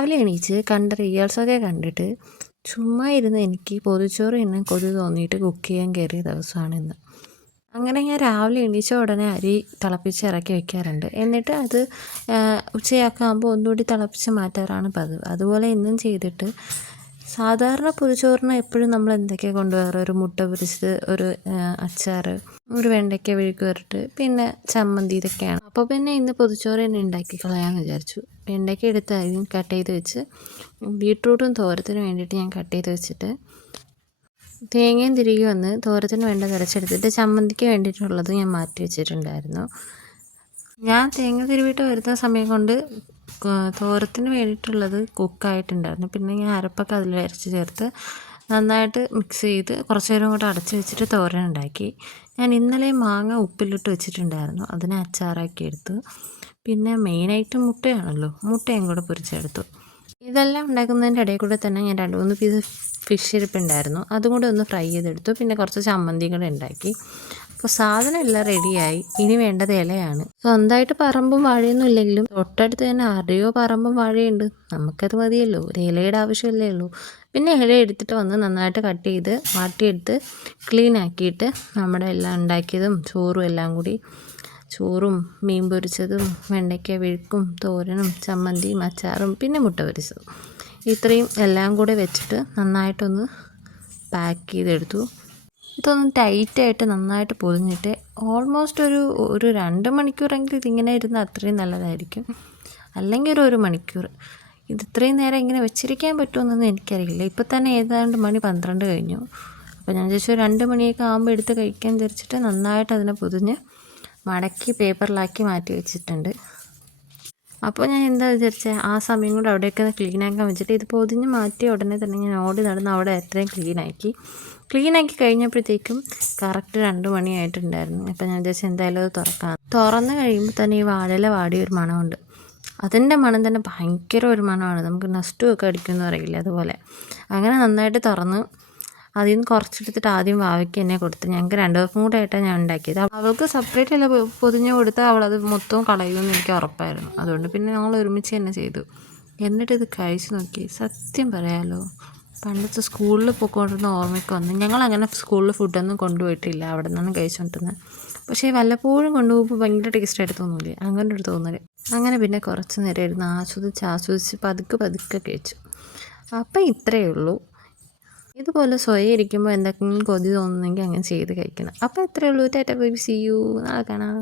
രാവിലെ എണീച്ച് കണ്ട റീൽസൊക്കെ കണ്ടിട്ട് ചുമ്മാ ഇരുന്ന് എനിക്ക് പൊതിച്ചോറ് തിന്നാൻ കൊതി തോന്നിയിട്ട് കുക്ക് ചെയ്യാൻ കയറിയ ദിവസമാണിന്ന്. അങ്ങനെ ഞാൻ രാവിലെ എണീച്ച ഉടനെ അരി തിളപ്പിച്ച് ഇറക്കി വെക്കാറുണ്ട്. എന്നിട്ട് അത് ഉച്ചയൊക്കെ ആകുമ്പോൾ ഒന്നുകൂടി തിളപ്പിച്ച് മാറ്റാറാണ് പതിവ്. അതുപോലെ ഇന്നും ചെയ്തിട്ട് സാധാരണ പൊതിച്ചോറിന് എപ്പോഴും നമ്മൾ എന്തൊക്കെയാണ് കൊണ്ടുപോകാറ്? ഒരു മുട്ട പൊരിച്ചത്, ഒരു അച്ചാർ, ഒരു വെണ്ടയ്ക്ക മെഴുക്ക് വരട്ട്, പിന്നെ ചമ്മന്തി, ഇതൊക്കെയാണ്. അപ്പോൾ പിന്നെ ഇന്ന് പൊതിച്ചോറ് തന്നെ ഉണ്ടാക്കി കളയാമെന്ന് വിചാരിച്ചു. വെണ്ടയ്ക്ക എടുത്ത് അരിഞ്ഞ് കട്ട് ചെയ്ത് വെച്ച്, ബീട്രൂട്ടും തോരത്തിന് വേണ്ടിയിട്ട് ഞാൻ കട്ട് ചെയ്ത് വെച്ചിട്ട് തേങ്ങയും തിരികെ വന്ന് തോരത്തിന് വേണ്ട അരച്ചെടുത്തിട്ട് ചമ്മന്തിക്ക് വേണ്ടിയിട്ടുള്ളത് ഞാൻ മാറ്റി വെച്ചിട്ടുണ്ടായിരുന്നു. ഞാൻ തേങ്ങ തിരുവിയിട്ട് വരുന്ന സമയം കൊണ്ട് തോരത്തിന് വേണ്ടിയിട്ടുള്ളത് കുക്കായിട്ടുണ്ടായിരുന്നു. പിന്നെ ഞാൻ അരപ്പൊക്കെ അതിൽ അരച്ച് ചേർത്ത് നന്നായിട്ട് മിക്സ് ചെയ്ത് കുറച്ച് നേരം കൂടെ അടച്ച് വെച്ചിട്ട് തോരൻ ഉണ്ടാക്കി. ഞാൻ ഇന്നലെ മാങ്ങ ഉപ്പിലിട്ട് വെച്ചിട്ടുണ്ടായിരുന്നു, അതിനെ അച്ചാറാക്കി എടുത്തു. പിന്നെ മെയിനായിട്ട് മുട്ടയാണല്ലോ, മുട്ടയും കൂടെ പൊരിച്ചെടുത്തു. ഇതെല്ലാം ഉണ്ടാക്കുന്നതിൻ്റെ ഇടയിൽ കൂടെ തന്നെ ഞാൻ 2-3 പീസ് ഫിഷ് ഇരിപ്പുണ്ടായിരുന്നു, അതും കൂടെ ഒന്ന് ഫ്രൈ ചെയ്തെടുത്തു. പിന്നെ കുറച്ച് ചമ്മന്തിയും കൂടെ ഉണ്ടാക്കി. അപ്പോൾ സാധനം എല്ലാം റെഡിയായി. ഇനി വേണ്ടത് ഇലയാണ്. സ്വന്തമായിട്ട് പറമ്പും വാഴയൊന്നും ഇല്ലെങ്കിലും തൊട്ടടുത്ത് തന്നെ ആരുടെയോ പറമ്പും വാഴയുണ്ട്, നമുക്കത് മതിയല്ലോ, ഒരു ഇലയുടെ ആവശ്യമല്ലേ ഉള്ളൂ. പിന്നെ ഇല എടുത്തിട്ട് വന്ന് നന്നായിട്ട് കട്ട് ചെയ്ത് വാട്ടിയെടുത്ത് ക്ലീൻ ആക്കിയിട്ട് നമ്മുടെ എല്ലാം ഉണ്ടാക്കിയതും ചോറും എല്ലാം കൂടി, ചോറും മീൻ പൊരിച്ചതും വെണ്ടയ്ക്ക മെഴുക്കും തോരനും ചമ്മന്തിയും അച്ചാറും പിന്നെ മുട്ട പൊരിച്ചതും, ഇത്രയും എല്ലാം കൂടെ വെച്ചിട്ട് നന്നായിട്ടൊന്ന് പാക്ക് ചെയ്തെടുത്തു. ഇതൊന്ന് ടൈറ്റായിട്ട് നന്നായിട്ട് പൊതിഞ്ഞിട്ട് ഓൾമോസ്റ്റ് ഒരു 2 മണിക്കൂറെങ്കിലും ഇതിങ്ങനെ ഇരുന്ന് അത്രയും നല്ലതായിരിക്കും. അല്ലെങ്കിൽ ഒരു 1 മണിക്കൂർ. ഇത് ഇത്രയും നേരം ഇങ്ങനെ വെച്ചിരിക്കാൻ പറ്റുമെന്നൊന്നും എനിക്കറിയില്ല. ഇപ്പം തന്നെ ഏതാണ്ട് മണി 12 കഴിഞ്ഞു. അപ്പോൾ ഞാൻ വിചാരിച്ചു 2 മണിയൊക്കെ ആകുമ്പോൾ എടുത്ത് കഴിക്കാൻ വിചാരിച്ചിട്ട് നന്നായിട്ട് അതിനെ പൊതിഞ്ഞ് മടക്കി പേപ്പറിലാക്കി മാറ്റി വെച്ചിട്ടുണ്ട്. അപ്പോൾ ഞാൻ എന്താ വിചാരിച്ചത്, ആ സമയം കൊണ്ട് അവിടെയൊക്കെ ക്ലീനാക്കാൻ വെച്ചിട്ട് ഇത് പൊതിഞ്ഞ് മാറ്റിയ ഉടനെ തന്നെ ഞാൻ ഓടി നടന്ന് അവിടെ എത്രയും ക്ലീനാക്കി കഴിഞ്ഞപ്പോഴത്തേക്കും കറക്റ്റ് 2 മണിയായിട്ടുണ്ടായിരുന്നു. അപ്പോൾ ഞാൻ വിചാരിച്ചു എന്തായാലും അത് തുറന്ന് കഴിയുമ്പോൾ തന്നെ ഈ വാഴയില വാടിയൊരു മണമുണ്ട്. അതിൻ്റെ മണം തന്നെ ഭയങ്കര ഒരു മണമാണ്, നമുക്ക് നഷ്ടമൊക്കെ അടിക്കുമെന്ന് പറയില്ല, അതുപോലെ. അങ്ങനെ നന്നായിട്ട് തുറന്ന് അതിൽ നിന്ന് കുറച്ചെടുത്തിട്ട് ആദ്യം വാവയ്ക്ക് തന്നെ കൊടുത്ത്. ഞങ്ങൾക്ക് 2 പേർക്കും കൂടെ ആയിട്ടാണ് ഞാൻ ഉണ്ടാക്കിയത്. അവൾക്ക് സെപ്പറേറ്റ് അല്ല പൊതിഞ്ഞ് കൊടുത്താൽ അവളത് മൊത്തവും കളയുമെന്ന് എനിക്ക് ഉറപ്പായിരുന്നു. അതുകൊണ്ട് പിന്നെ ഞങ്ങൾ ഒരുമിച്ച് തന്നെ ചെയ്തു. എന്നിട്ട് ഇത് കഴിച്ച് നോക്കി. സത്യം പറയാമല്ലോ, പണ്ടത്തെ സ്കൂളിൽ പോയിക്കൊണ്ടിരുന്ന ഓർമ്മയ്ക്ക് വന്ന്. ഞങ്ങളങ്ങനെ സ്കൂളിൽ ഫുഡൊന്നും കൊണ്ടുപോയിട്ടില്ല, അവിടെ നിന്നാണ് കഴിച്ചുകൊണ്ടിരുന്നത്. പക്ഷേ വല്ലപ്പോഴും കൊണ്ടുപോകുമ്പോൾ ഭയങ്കര ടേസ്റ്റായിട്ട് തോന്നില്ലേ, അങ്ങനെ ഒരു തോന്നൽ. അങ്ങനെ പിന്നെ കുറച്ച് നേരം ഇരുന്ന് ആസ്വദിച്ച് പതുക്കെ കഴിച്ചു. അപ്പം ഇത്രയേ ഉള്ളൂ. ഇതുപോലെ സ്വയം ഇരിക്കുമ്പോൾ എന്തെങ്കിലും കൊതി തോന്നുന്നെങ്കിൽ അങ്ങനെ ചെയ്ത് കഴിക്കണം. അപ്പോൾ ഇത്രയേ ഉള്ളൂ. Tata bye bye, see you, നാളെ കാണാം.